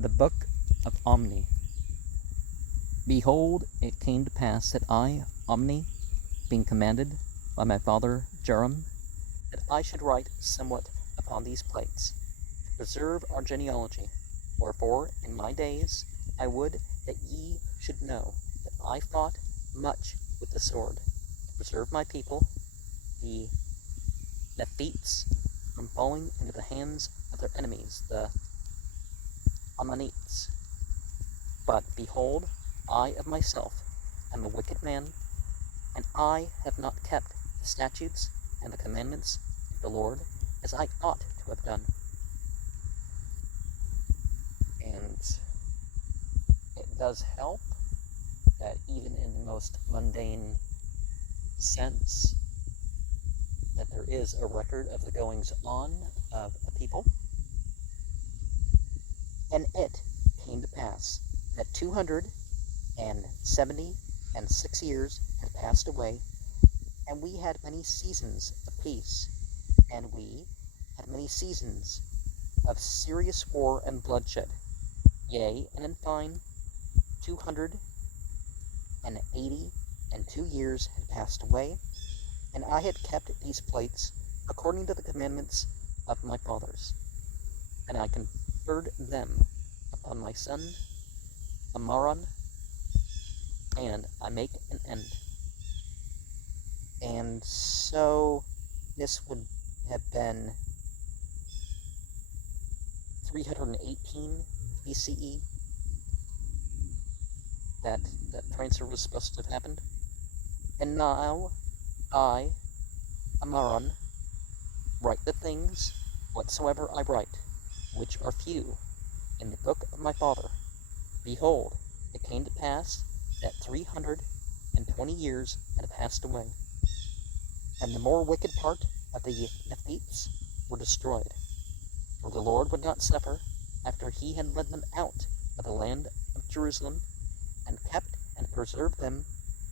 The Book of Omni. Behold, it came to pass that I, Omni, being commanded by my father Jerom, that I should write somewhat upon these plates, to preserve our genealogy. Wherefore, in my days, I would that ye should know that I fought much with the sword, to preserve my people, the Nephites, from falling into the hands of their enemies, the Ammonites. But behold, I of myself am a wicked man, and I have not kept the statutes and the commandments of the Lord as I ought to have done. And it does help that even in the most mundane sense, that there is a record of the goings on of a people. And it came to pass that 276 years had passed away, and we had many seasons of peace, and we had many seasons of serious war and bloodshed. Yea, and in fine, 282 years had passed away, and I had kept these plates according to the commandments of my fathers, and I conferred them upon my son Amaron, and I make an end. And so this would have been 318 BCE that transfer was supposed to have happened. And now I, Amaron, write the things whatsoever I write, which are few, in the book of my father. Behold, it came to pass that 320 years had passed away, and the more wicked part of the Nephites were destroyed. For the Lord would not suffer, after he had led them out of the land of Jerusalem, and kept and preserved them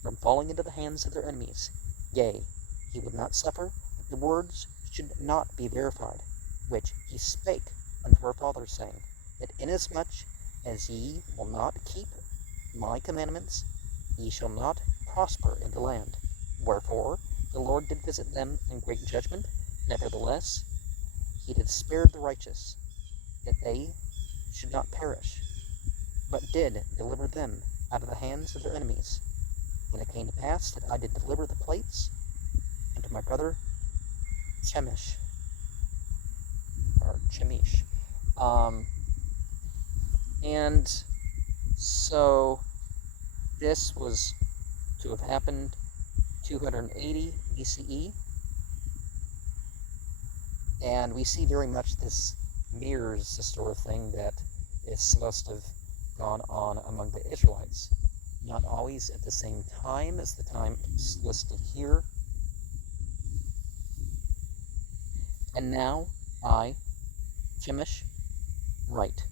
from falling into the hands of their enemies. Yea, he would not suffer that the words should not be verified, which he spake unto our fathers, saying, that inasmuch as ye will not keep my commandments, ye shall not prosper in the land. Wherefore the Lord did visit them in great judgment. Nevertheless, he did spare the righteous, that they should not perish, but did deliver them out of the hands of their enemies. And it came to pass that I did deliver the plates unto my brother Chemish. And so this was to have happened 280 BCE, and we see very much this mirrors the sort of thing that is supposed to have gone on among the Israelites. Not always at the same time as the times listed here. And now I, Chemish, write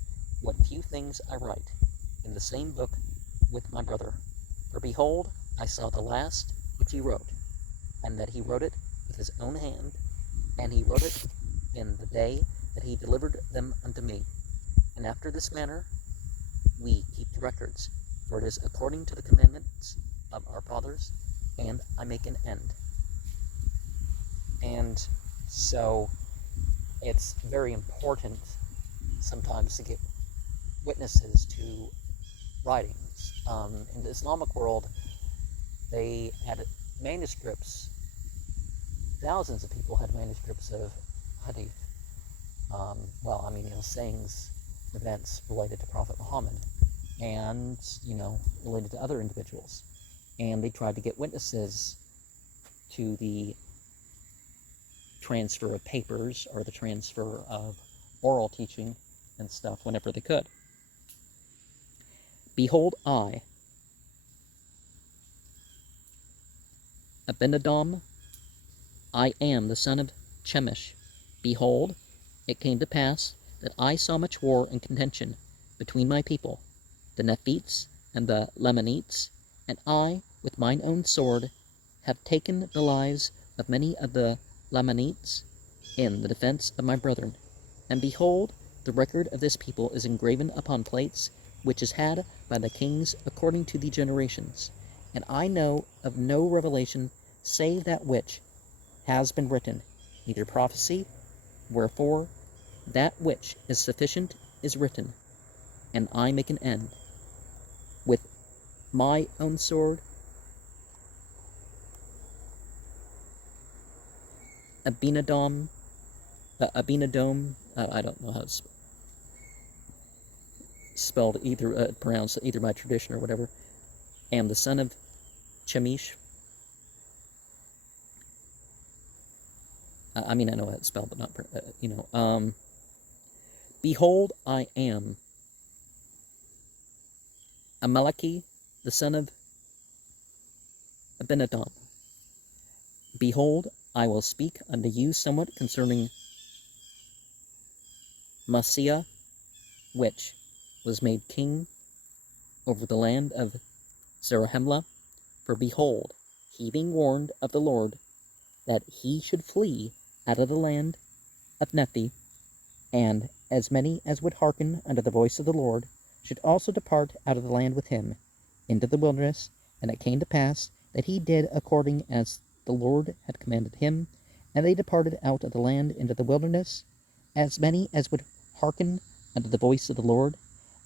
what few things I write in the same book with my brother. For behold, I saw the last which he wrote, and that he wrote it with his own hand, and he wrote it in the day that he delivered them unto me. And after this manner we keep the records, for it is according to the commandments of our fathers, and I make an end. And so it's very important sometimes to get witnesses to writings. In the Islamic world, they had manuscripts. Thousands of people had manuscripts of hadith. Sayings, events related to Prophet Muhammad, and, related to other individuals. And they tried to get witnesses to the transfer of papers or the transfer of oral teaching and stuff whenever they could. Behold, I, Abinadom, I am the son of Chemish. Behold, it came to pass that I saw much war and contention between my people, the Nephites and the Lamanites, and I, with mine own sword, have taken the lives of many of the Lamanites in the defense of my brethren. And behold, The record of this people is engraven upon plates, which is had by the kings according to the generations. And I know of no revelation save that which has been written, neither prophecy, wherefore that which is sufficient is written, and I make an end. With my own sword, Abinadom, I don't know how it's spelled, either pronounced either by tradition or whatever, am the son of Chemish. I mean, I know how it's spelled, but not, behold, I am Amaleki, the son of Abinadom. Behold, I will speak unto you somewhat concerning Messiah, which was made king over the land of Zarahemla. For behold, he being warned of the Lord that he should flee out of the land of Nephi, and as many as would hearken unto the voice of the Lord should also depart out of the land with him into the wilderness. And it came to pass that he did according as the Lord had commanded him, and they departed out of the land into the wilderness, as many as would hearken unto the voice of the Lord.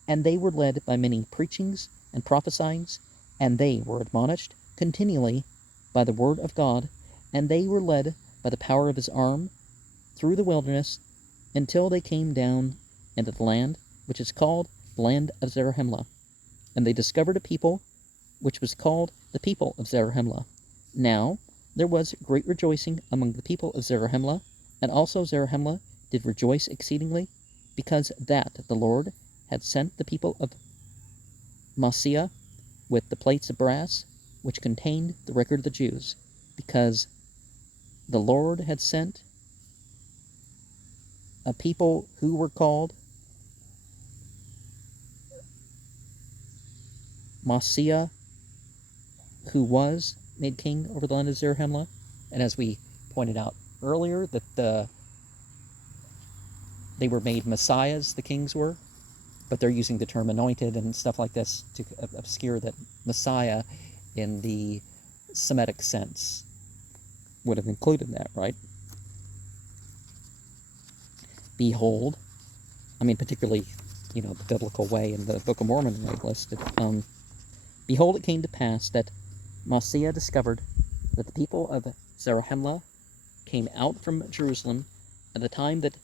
And they were led by many preachings and prophesyings, and they were admonished continually by the word of God, and they were led by the power of his arm through the wilderness, until they came down into the land which is called the land of Zarahemla. And they discovered a people which was called the people of Zarahemla. Now there was great rejoicing among the people of Zarahemla, and also Zarahemla did rejoice exceedingly, because that the Lord had sent the people of Messiah with the plates of brass, which contained the record of the Jews, because the Lord had sent a people who were called Messiah, who was made king over the land of Zarahemla. And as we pointed out earlier, that they were made messiahs, the kings were, but they're using the term anointed and stuff like this to obscure that Messiah in the Semitic sense would have included that, right? Behold, I mean, particularly, the biblical way in the Book of Mormon way listed. Behold, it came to pass that Messiah discovered that the people of Zarahemla came out from Jerusalem at the time that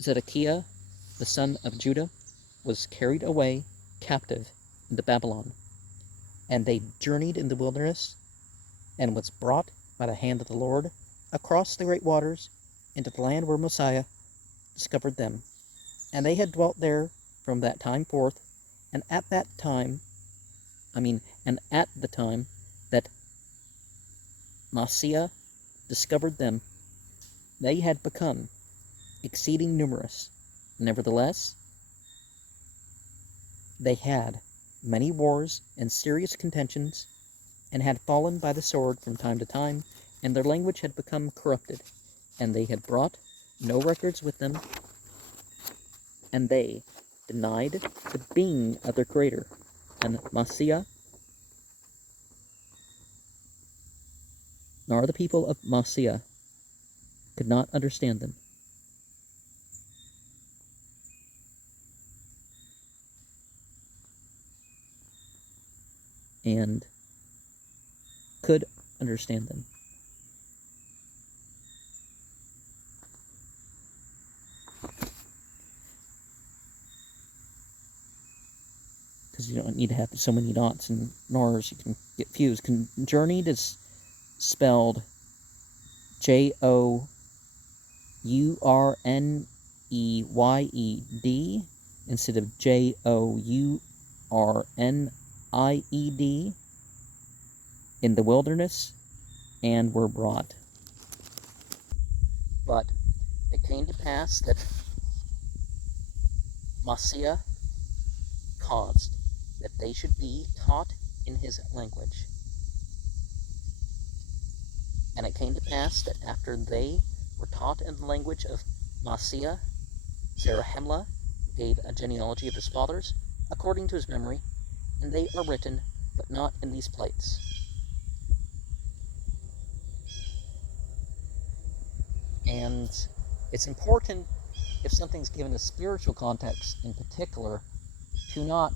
Zedekiah, the son of Judah, was carried away captive into Babylon. And they journeyed in the wilderness, and was brought by the hand of the Lord across the great waters into the land where Messiah discovered them. And they had dwelt there from that time forth, and at the time that Messiah discovered them, they had become exceeding numerous. Nevertheless, they had many wars and serious contentions, and had fallen by the sword from time to time, and their language had become corrupted, and they had brought no records with them, and they denied the being of their Creator. And Messiah, nor the people of Messiah, could not understand them. And could understand them. Because you don't need to have so many dots and nors, you can get fused. Journeyed is spelled Journeyed instead of Journied in the wilderness, and were brought. But it came to pass that Messiah caused that they should be taught in his language. And it came to pass that after they were taught in the language of Masiah, Zarahemla gave a genealogy of his fathers, according to his memory, and they are written, but not in these plates. And it's important, if something's given a spiritual context in particular, to not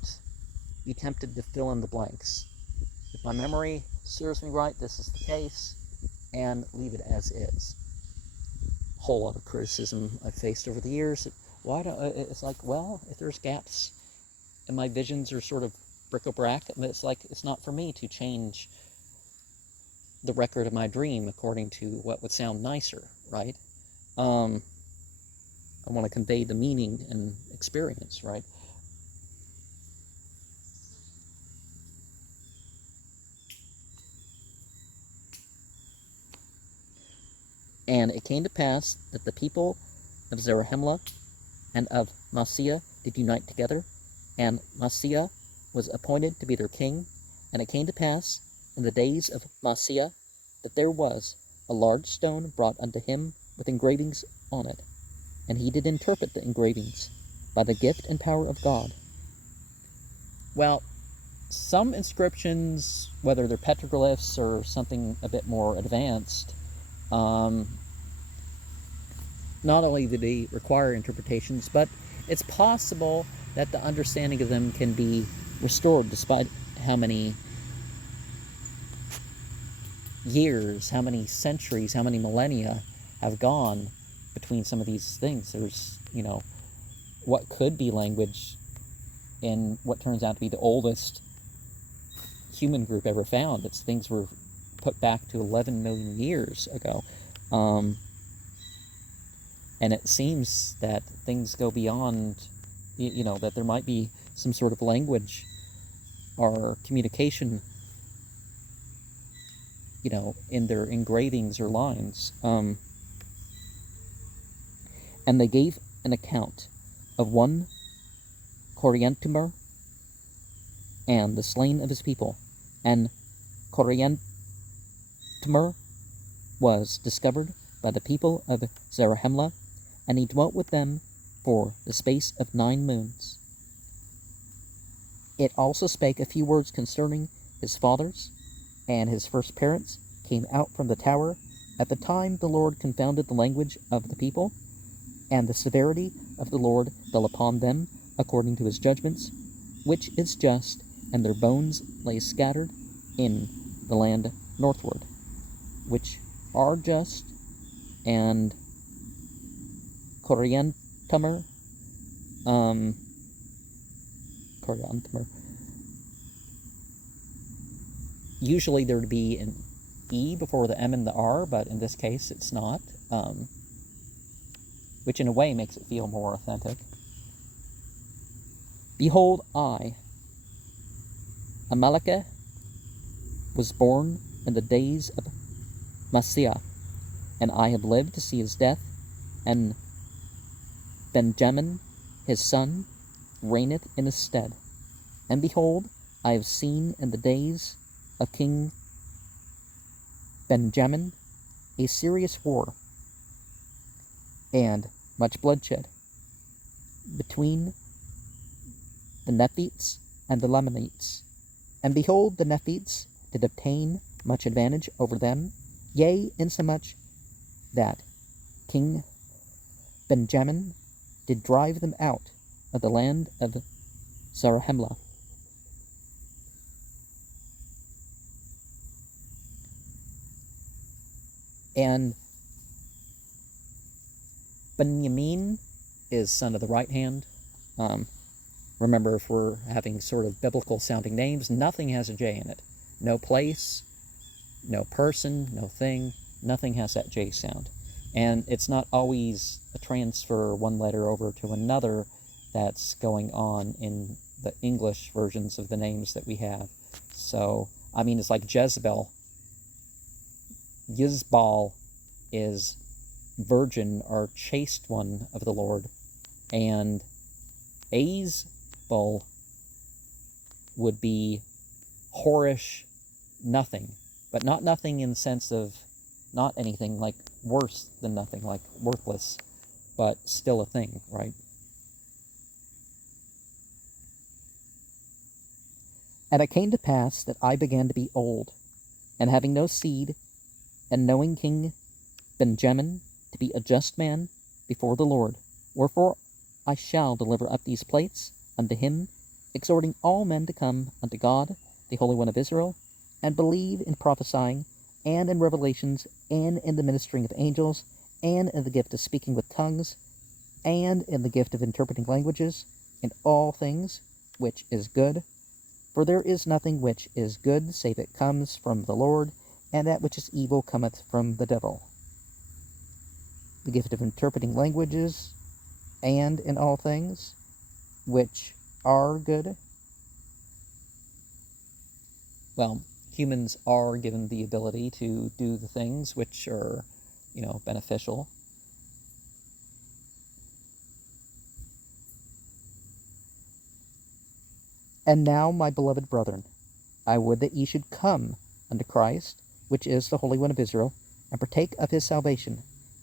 be tempted to fill in the blanks. If my memory serves me right, this is the case, and leave it as is. Whole lot of criticism I've faced over the years. It's like, well, if there's gaps and my visions are sort of bric-a-brac, it's like, it's not for me to change the record of my dream according to what would sound nicer, right? I want to convey the meaning and experience, right? And it came to pass that the people of Zarahemla and of Masiah did unite together, and Masiah was appointed to be their king. And it came to pass in the days of Masiah that there was a large stone brought unto him with engravings on it, and he did interpret the engravings by the gift and power of God. Well, some inscriptions, whether they're petroglyphs or something a bit more advanced, not only do they require interpretations, but it's possible that the understanding of them can be restored despite how many years, how many centuries, how many millennia have gone between some of these things. There's, what could be language in what turns out to be the oldest human group ever found. Its things were put back to 11 million years ago. And it seems that things go beyond, that there might be some sort of language or communication, in their engravings or lines. And they gave an account of one Coriantumr and the slain of his people. And Coriantumr was discovered by the people of Zarahemla, and he dwelt with them for the space of 9 moons. It also spake a few words concerning his fathers, and his first parents came out from the tower at the time the Lord confounded the language of the people, and the severity of the Lord fell upon them according to his judgments, which is just, and their bones lay scattered in the land northward, which are just, and Coriantumr, usually there would be an E before the M and the R, but in this case it's not, which in a way makes it feel more authentic. Behold, I, Amalekah, was born in the days of Masiah, and I have lived to see his death, and Benjamin, his son, reigneth in his stead. And behold, I have seen in the days of King Benjamin a serious war, and much bloodshed, between the Nephites and the Lamanites. And behold, the Nephites did obtain much advantage over them, yea, insomuch that King Benjamin did drive them out of the land of Zarahemla. And Benjamin is son of the right hand. Remember, if we're having sort of biblical sounding names, nothing has a J in it. No place, no person, no thing, nothing has that J sound. And it's not always a transfer one letter over to another that's going on in the English versions of the names that we have. So, it's like Jezebel. Yizbal is virgin or chaste one of the Lord, and Azbal would be whorish nothing, but not nothing in the sense of not anything, like worse than nothing, like worthless. but still a thing, right? And it came to pass that I began to be old, and having no seed, and knowing King Benjamin to be a just man before the Lord. Wherefore I shall deliver up these plates unto him, exhorting all men to come unto God, the Holy One of Israel, and believe in prophesying, and in revelations, and in the ministering of angels, and in the gift of speaking with tongues, and in the gift of interpreting languages, in all things which is good. For there is nothing which is good save it comes from the Lord, and that which is evil cometh from the devil. The gift of interpreting languages, and in all things which are good. Well, humans are given the ability to do the things which are, beneficial. And now, my beloved brethren, I would that ye should come unto Christ, which is the Holy One of Israel, and partake of his salvation,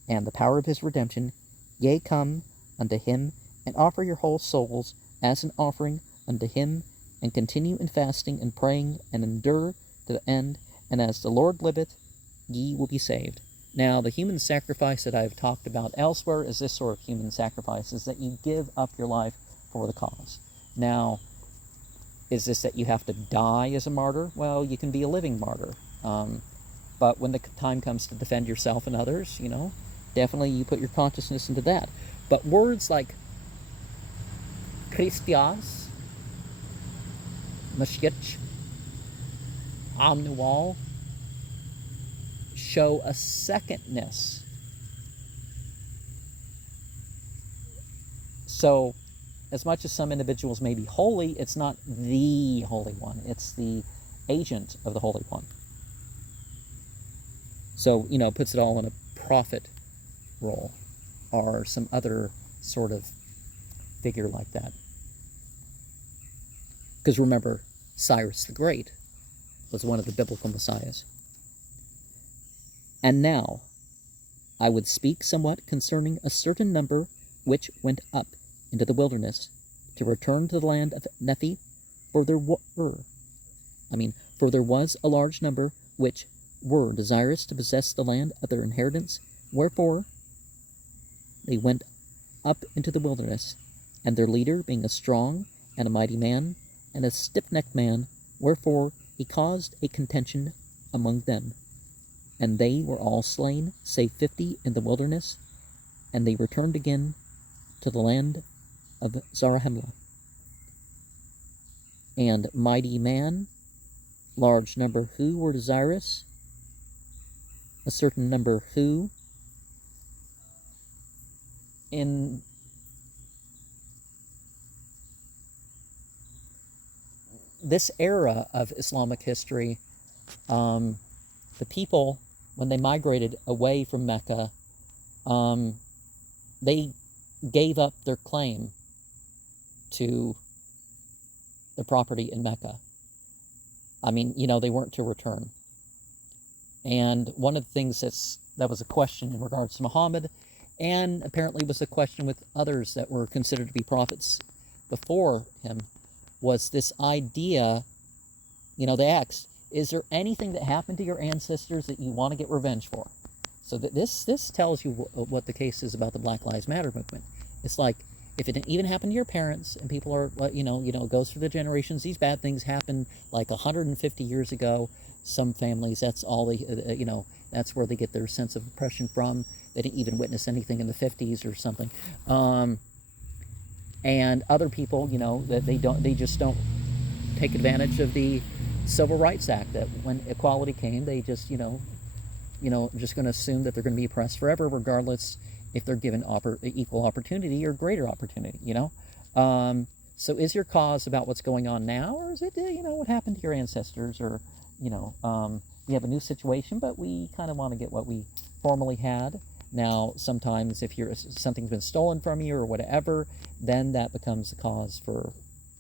and the power of his redemption. Yea, come unto him, and offer your whole souls as an offering unto him, and continue in fasting and praying, and endure to the end, and as the Lord liveth, ye will be saved. Now, the human sacrifice that I've talked about elsewhere is this sort of human sacrifice, is that you give up your life for the cause. Now, is this that you have to die as a martyr? Well, you can be a living martyr. But when the time comes to defend yourself and others, definitely you put your consciousness into that. But words like Christias, Mashkich, Omni show a secondness. So, as much as some individuals may be holy, it's not the Holy One. It's the agent of the Holy One. So, it puts it all in a prophet role or some other sort of figure like that. Because remember, Cyrus the Great was one of the biblical messiahs. And now, I would speak somewhat concerning a certain number which went up into the wilderness to return to the land of Nephi, for there was a large number which were desirous to possess the land of their inheritance, wherefore they went up into the wilderness, and their leader being a strong and a mighty man, and a stiff-necked man, wherefore he caused a contention among them. And they were all slain, save 50 in the wilderness, and they returned again to the land of Zarahemla. And mighty man, large number who were desirous, a certain number who, in this era of Islamic history, the people, when they migrated away from Mecca, they gave up their claim to the property in Mecca. They weren't to return. And one of the things that was a question in regards to Muhammad, and apparently was a question with others that were considered to be prophets before him, was this idea, they asked, is there anything that happened to your ancestors that you want to get revenge for? So that this tells you what the case is about the Black Lives Matter movement. It's like, if it even happened to your parents, and people are, goes through the generations, these bad things happened like 150 years ago. Some families, that's all they, that's where they get their sense of oppression from. They didn't even witness anything in the 50s or something. And other people, that they just don't take advantage of the Civil Rights Act, that when equality came, they just, just going to assume that they're going to be oppressed forever, regardless if they're given equal opportunity or greater opportunity, So is your cause about what's going on now, or is it, what happened to your ancestors, or, we have a new situation, but we kind of want to get what we formerly had. Now, sometimes if something's been stolen from you or whatever, then that becomes a cause for,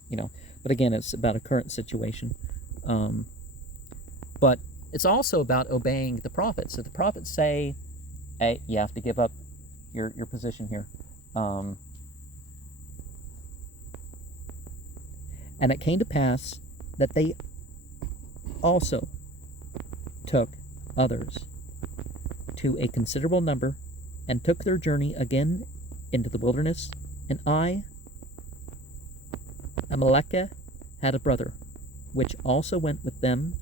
but again, it's about a current situation. But it's also about obeying the prophets. If the prophets say, hey, you have to give up your position here, And it came to pass that they also took others to a considerable number, and took their journey again into the wilderness. And I, Amalekah, had a brother, which also went with them,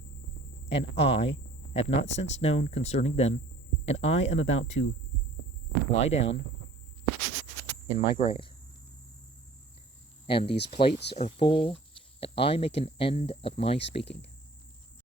and I have not since known concerning them, and I am about to lie down in my grave. And these plates are full, and I make an end of my speaking.